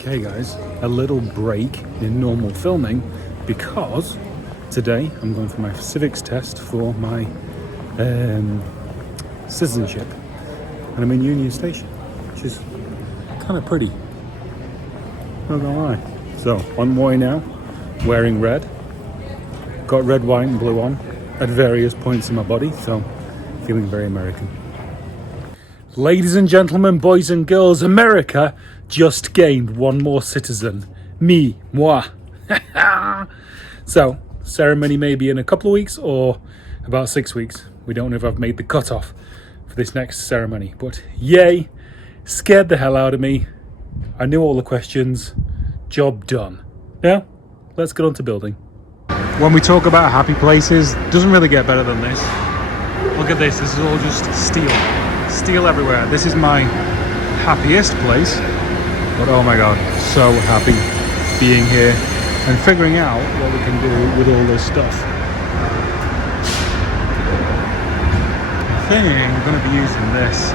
Okay guys, a little break in normal filming because today I'm going for my civics test for my citizenship, and I'm in Union Station, which is kind of pretty, not gonna lie. So on my way now, wearing red, got red, white and blue on at various points in my body, so feeling very American. Ladies and gentlemen, boys and girls, America just gained one more citizen. Moi. So, ceremony may be in a couple of weeks or about 6 weeks. We don't know if I've made the cutoff for this next ceremony. But yay, scared the hell out of me. I knew all the questions. Job done. Now, let's get on to building. When we talk about happy places, it doesn't really get better than this. Look at this is all just steel. Steel everywhere. This is my happiest place, but oh my god, so happy being here and figuring out what we can do with all this stuff. I think I'm going to be using this,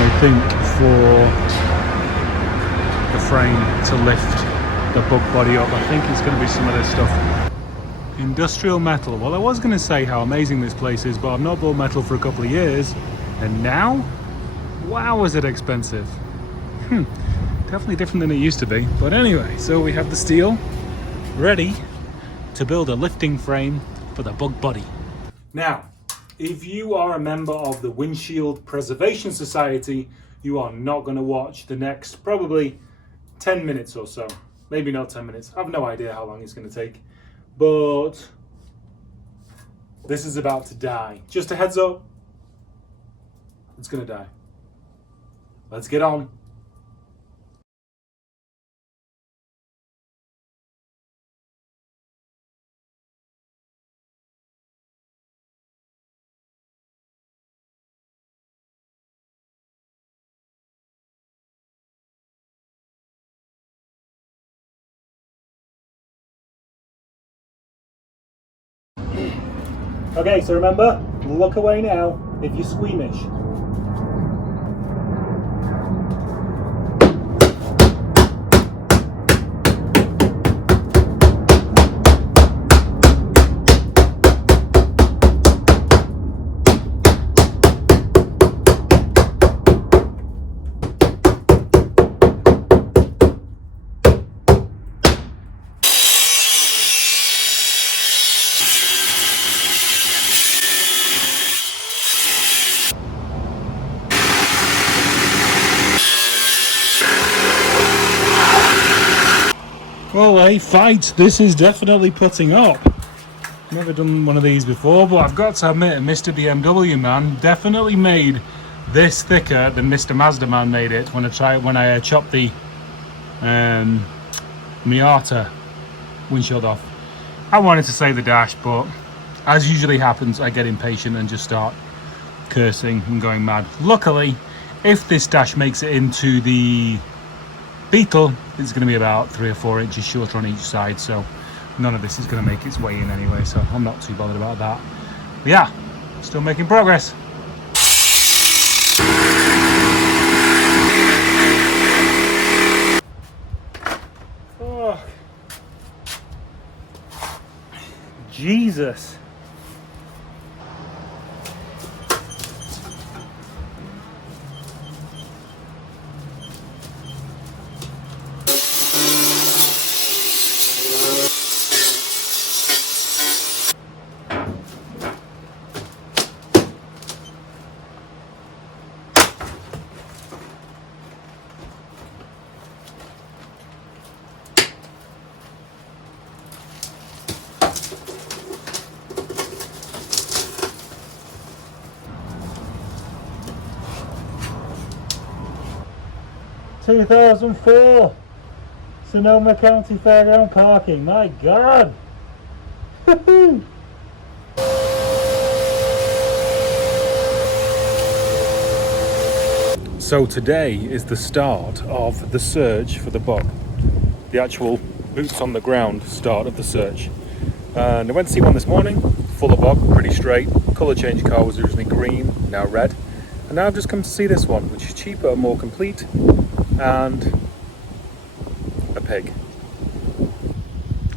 I think, for the frame to lift the bug body up. I think it's going to be some of this stuff. Industrial metal. Well, I was going to say how amazing this place is, but I've not bought metal for a couple of years, and now, wow, is it expensive. Definitely different than it used to be. But anyway, so we have the steel ready to build a lifting frame for the bug body. Now, if you are a member of the Windshield Preservation Society, you are not going to watch the next probably 10 minutes or so. Maybe not 10 minutes. I have no idea how long it's going to take. But this is about to die. Just a heads up, it's gonna die. Let's get on. Okay, so remember, look away now if you're squeamish. Well, hey, fight, this is definitely putting up. Never done one of these before, but I've got to admit, Mr. BMW man definitely made this thicker than Mr. Mazda man made it when I chopped the Miata windshield off. I wanted to say the dash, but as usually happens, I get impatient and just start cursing and going mad. Luckily, if this dash makes it into the Beetle, it's going to be about 3 or 4 inches shorter on each side, so none of this is going to make its way in anyway, so I'm not too bothered about that. But yeah, still making progress. Oh, Jesus. ...2004 Sonoma County Fairground parking. My God! So today is the start of the search for the bug. The actual boots on the ground start of the search. And I went to see one this morning, full of bug, pretty straight. Colour change car was originally green, now red. And now I've just come to see this one, which is cheaper and more complete. And pig.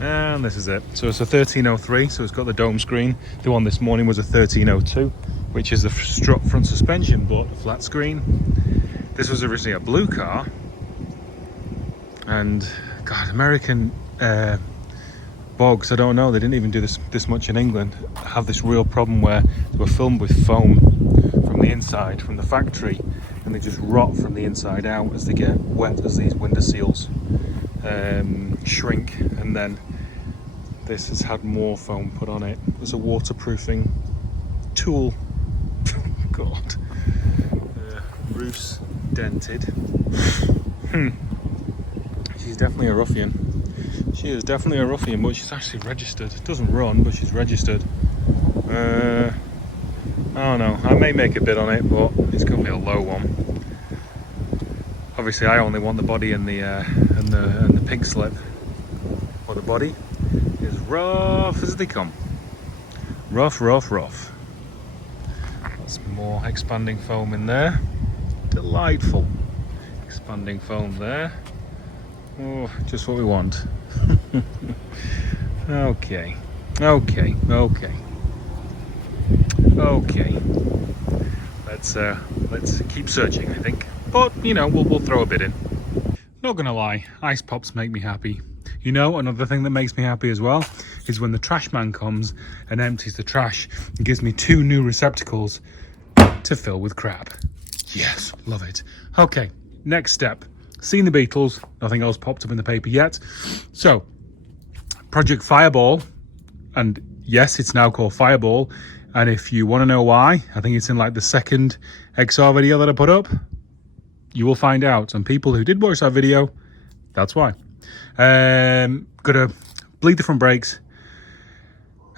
And this is it. So it's a 1303, so it's got the dome screen. The one this morning was a 1302, which is the strut front suspension, but flat screen. This was originally a blue car. And God, American bogs, I don't know, they didn't even do this much in England, have this real problem where they were filmed with foam from the inside, from the factory, and they just rot from the inside out as they get wet, as these window seals shrink. And then this has had more foam put on it. There's a waterproofing tool. God. Roof's dented. She's definitely a ruffian. She is definitely a ruffian, but she's actually registered. It doesn't run, but she's registered. I don't know. I may make a bid on it, but it's going to be a low one. Obviously, I only want the body and the pink slip. But the body is rough as they come. Rough, rough, rough. That's more expanding foam in there. Delightful. Expanding foam there. Oh, just what we want. Okay. Let's keep searching, I think. But you know, we'll throw a bit in. Not gonna lie, ice pops make me happy. You know, another thing that makes me happy as well is when the trash man comes and empties the trash and gives me 2 new receptacles to fill with crap. Yes, love it. Okay, next step. Seen the Beatles, nothing else popped up in the paper yet. So, Project Fireball, and yes, it's now called Fireball. And if you want to know why, I think it's in like the second XR video that I put up. You will find out. And people who did watch that video, that's why. Gotta bleed the front brakes.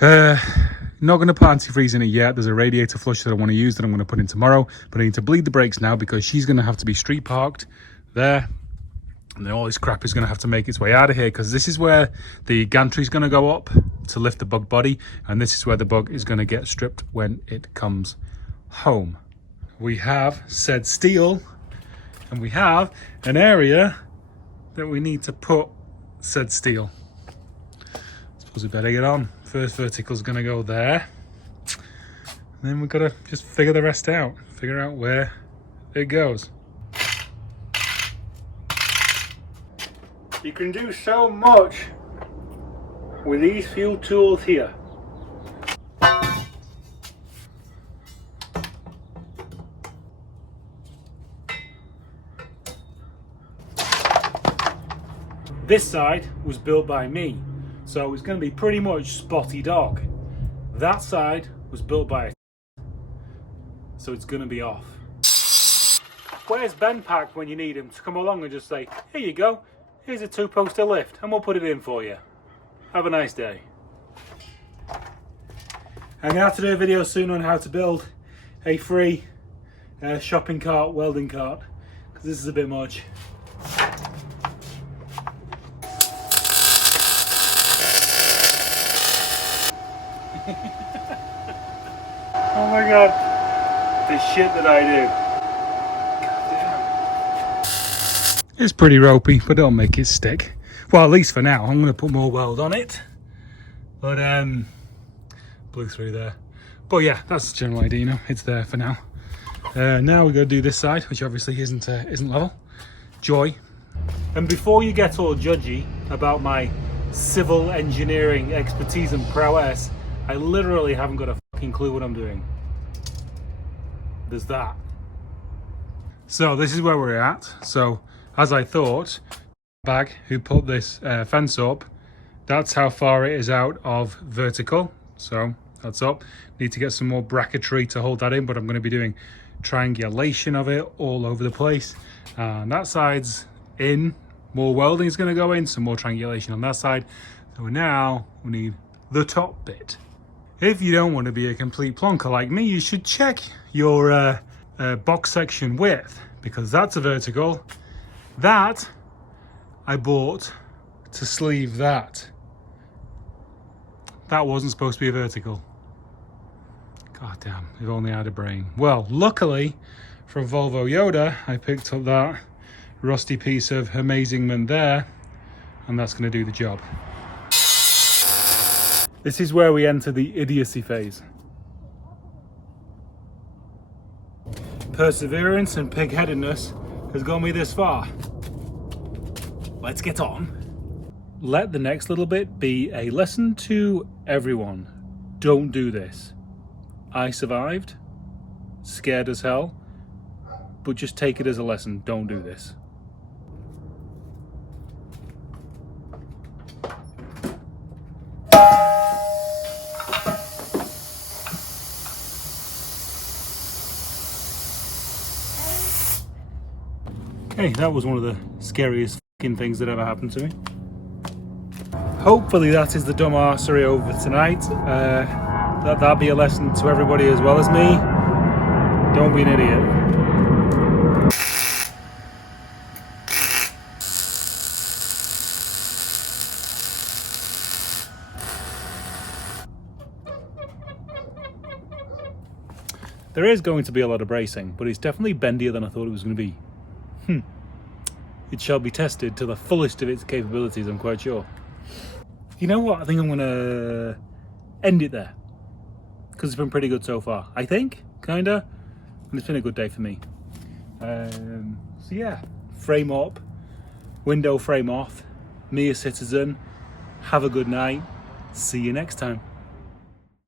Not going to put antifreeze in it yet. There's a radiator flush that I want to use that I'm going to put in tomorrow. But I need to bleed the brakes now because she's going to have to be street parked there. And then all this crap is going to have to make its way out of here because this is where the gantry is going to go up to lift the bug body. And this is where the bug is going to get stripped when it comes home. We have said steel and we have an area that we need to put said steel. I suppose we better get on. First vertical is going to go there. And then we've got to just figure the rest out. Figure out where it goes. You can do so much with these few tools here. This side was built by me, so it's going to be pretty much spotty dog. That side was built by a so it's going to be off. Where's Ben Pack when you need him to come along and just say, here you go, here's a 2-poster lift and we'll put it in for you. Have a nice day. I'm going to have to do a video soon on how to build a free shopping cart, welding cart, because this is a bit much. Oh my god, the shit that I do. It's pretty ropey, but don't make it stick. Well, at least for now. I'm going to put more weld on it. But, blew through there. But yeah, that's the general idea, you know. It's there for now. Now we're going to do this side, which obviously isn't level. Joy. And before you get all judgy about my civil engineering expertise and prowess, I literally haven't got a fucking clue what I'm doing. There's that. So this is where we're at. So as I thought, bag who put this fence up, that's how far it is out of vertical. So that's up. Need to get some more bracketry to hold that in, but I'm going to be doing triangulation of it all over the place. And that side's in. More welding is going to go in, some more triangulation on that side. So now we need the top bit. If you don't want to be a complete plonker like me, you should check your box section width, because that's a vertical. That I bought to sleeve that. That wasn't supposed to be a vertical. God damn, if only I had a brain. Well, luckily from Volvo Yoda, I picked up that rusty piece of amazingment there, and that's going to do the job. This is where we enter the idiocy phase. Perseverance and pig-headedness has got me this far. Let's get on. Let the next little bit be a lesson to everyone. Don't do this. I survived, scared as hell, but just take it as a lesson. Don't do this. Okay, that was one of the scariest fucking things that ever happened to me. Hopefully that is the dumbassery over tonight. That'll be a lesson to everybody as well as me. Don't be an idiot. There is going to be a lot of bracing, but it's definitely bendier than I thought it was going to be. It shall be tested to the fullest of its capabilities, I'm quite sure. You know what? I think I'm going to end it there. Because it's been pretty good so far. I think, kinda. And it's been a good day for me. So yeah, frame up, window frame off, me a citizen. Have a good night. See you next time.